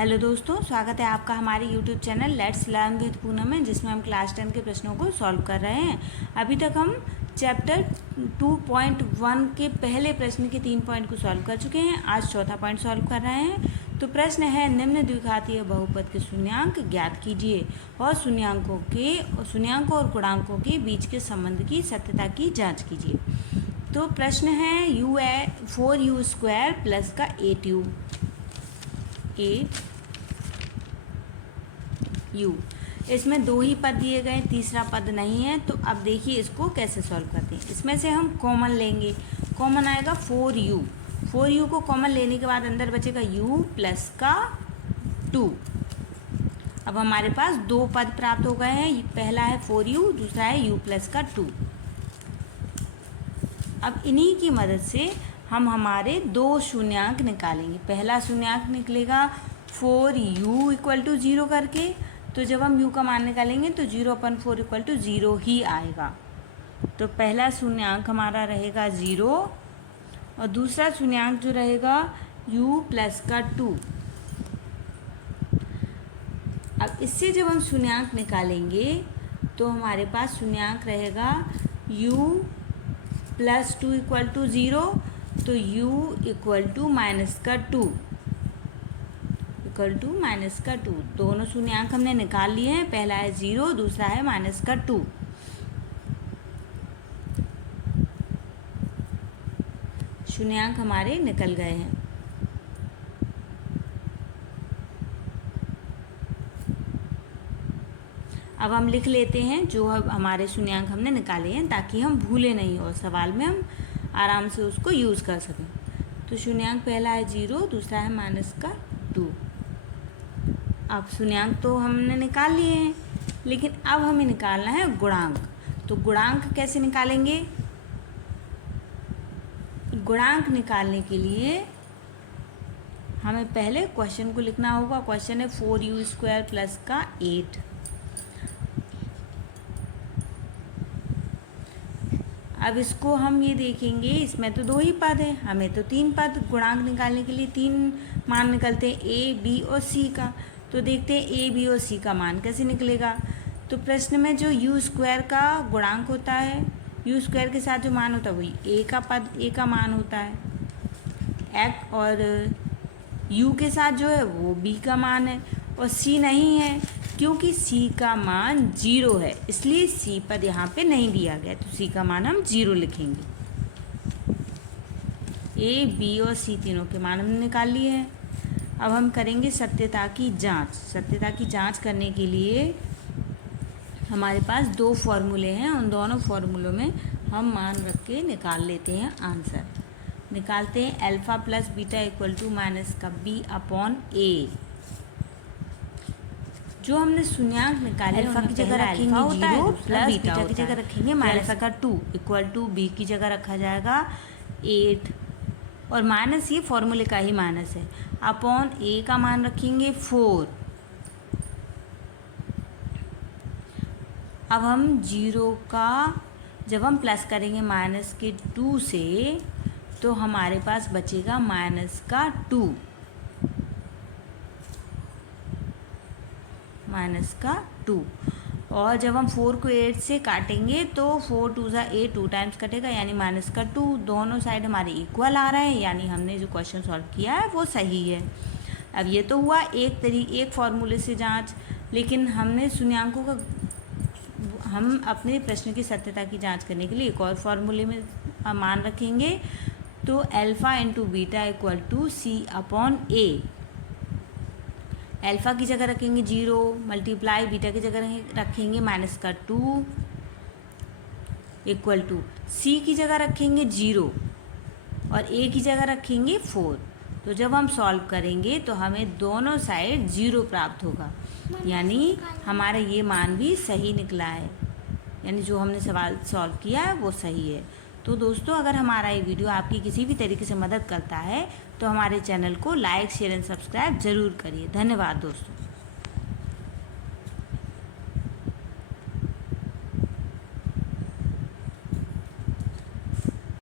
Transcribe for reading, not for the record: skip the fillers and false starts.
Hello दोस्तों, स्वागत है आपका हमारे YouTube channel let's learn with Poonam में, जिसमें हम क्लास 10 के प्रश्नों को सॉल्व कर रहे हैं। अभी तक हम चैप्टर 2.1 के पहले प्रश्न के 3 पॉइंट को सॉल्व कर चुके हैं। आज चौथा पॉइंट सॉल्व कर रहे हैं। तो प्रश्न है, निम्न द्विघातीय बहुपद के शून्यांक ज्ञात कीजिए और शून्यांकों और गुणांकों के बीच के संबंध की सत्यता की जाँच कीजिए। तो प्रश्न है 4u² प्लस का 8u इसमें दो ही पद दिए गए, तीसरा पद नहीं है। तो अब देखिए इसको कैसे सॉल्व करते हैं। इसमें से हम कॉमन लेंगे, कॉमन आएगा 4u को कॉमन लेने के बाद अंदर बचेगा u प्लस का 2। अब हमारे पास दो पद प्राप्त हो गए हैं, पहला है 4u, दूसरा है u प्लस का 2। अब इन्हीं की मदद से हम हमारे दो शून्यांक निकालेंगे। पहला शून्यांक निकलेगा 4u = 0 करके। तो जब हम u का मान निकालेंगे तो 0/4 = 0 ही आएगा। तो पहला शून्यांक हमारा रहेगा 0 और दूसरा शून्यांक जो रहेगा u प्लस का 2। अब इससे जब हम शून्यांक निकालेंगे तो हमारे पास शून्यांक रहेगा u प्लस 2 = 0। तो u -2 दोनों शून्यांक हमने निकाल लिए हैं। पहला है 0, दूसरा है -2। शून्यांक हमारे निकल गए हैं। अब हम लिख लेते हैं जो हमारे शून्यांक हमने निकाले हैं, ताकि हम भूले नहीं और सवाल में हम आराम से उसको यूज़ कर सकें। तो शून्यांक पहला है 0, दूसरा है -2। अब शून्यांक तो हमने निकाल लिए हैं, लेकिन अब हमें निकालना है गुणांक। तो गुणांक कैसे निकालेंगे? गुणांक निकालने के लिए हमें पहले क्वेश्चन को लिखना होगा। क्वेश्चन है 4u² प्लस का 8। अब इसको हम ये देखेंगे, इसमें तो दो ही पद हैं, हमें तो 3 पद गुणांक निकालने के लिए 3 मान निकलते हैं, a, b और c का। तो देखते हैं a, b और c का मान कैसे निकलेगा। तो प्रश्न में जो u² का गुणांक होता है, u² के साथ जो मान होता है वही a का मान होता है, x और u के साथ जो है वो b का मान है, और c नहीं है क्योंकि c का मान 0 है, इसलिए c पद यहाँ पे नहीं दिया गया। तो c का मान हम 0 लिखेंगे। a, b और c तीनों के मान हमने निकाल लिए हैं। अब हम करेंगे सत्यता की जांच। सत्यता की जांच करने के लिए हमारे पास दो फॉर्मूले हैं, उन दोनों फॉर्मूलों में हम मान रख के निकाल लेते हैं आंसर। निकालते हैं अल्फ़ा प्लस बीटा = -b/a। जो हमने शून्यांक निकाले अल्फा की जगह रखेंगे 0 प्लस बीटा की जगह रखेंगे -2 = b की जगह रखा जाएगा 8, और माइनस ये फॉर्मूले का ही माइनस है, अपॉन a का मान रखेंगे 4। अब हम 0 का जब हम प्लस करेंगे -2 से, तो हमारे पास बचेगा -2 और जब हम 4 को 8 से काटेंगे तो 4 2 ज़ा 8, 2 टाइम्स कटेगा, यानी -2। दोनों साइड हमारे इक्वल आ रहे हैं, यानी हमने जो क्वेश्चन सॉल्व किया है वो सही है। अब ये तो हुआ एक फार्मूले से जांच, लेकिन हमने शून्यांकों का हम अपने प्रश्न की सत्यता की जांच करने के लिए एक और फार्मूले में मान रखेंगे। तो अल्फ़ा × बीटा = c/a। अल्फ़ा की जगह रखेंगे 0 मल्टीप्लाई बीटा की जगह रखेंगे -2 = c की जगह रखेंगे 0 और a की जगह रखेंगे 4। तो जब हम सॉल्व करेंगे तो हमें दोनों साइड 0 प्राप्त होगा, यानी हमारा ये मान भी सही निकला है, यानी जो हमने सवाल सॉल्व किया है वो सही है। तो दोस्तों, अगर हमारा ये वीडियो आपकी किसी भी तरीके से मदद करता है तो हमारे चैनल को लाइक, शेयर एंड सब्सक्राइब ज़रूर करिए। धन्यवाद दोस्तों।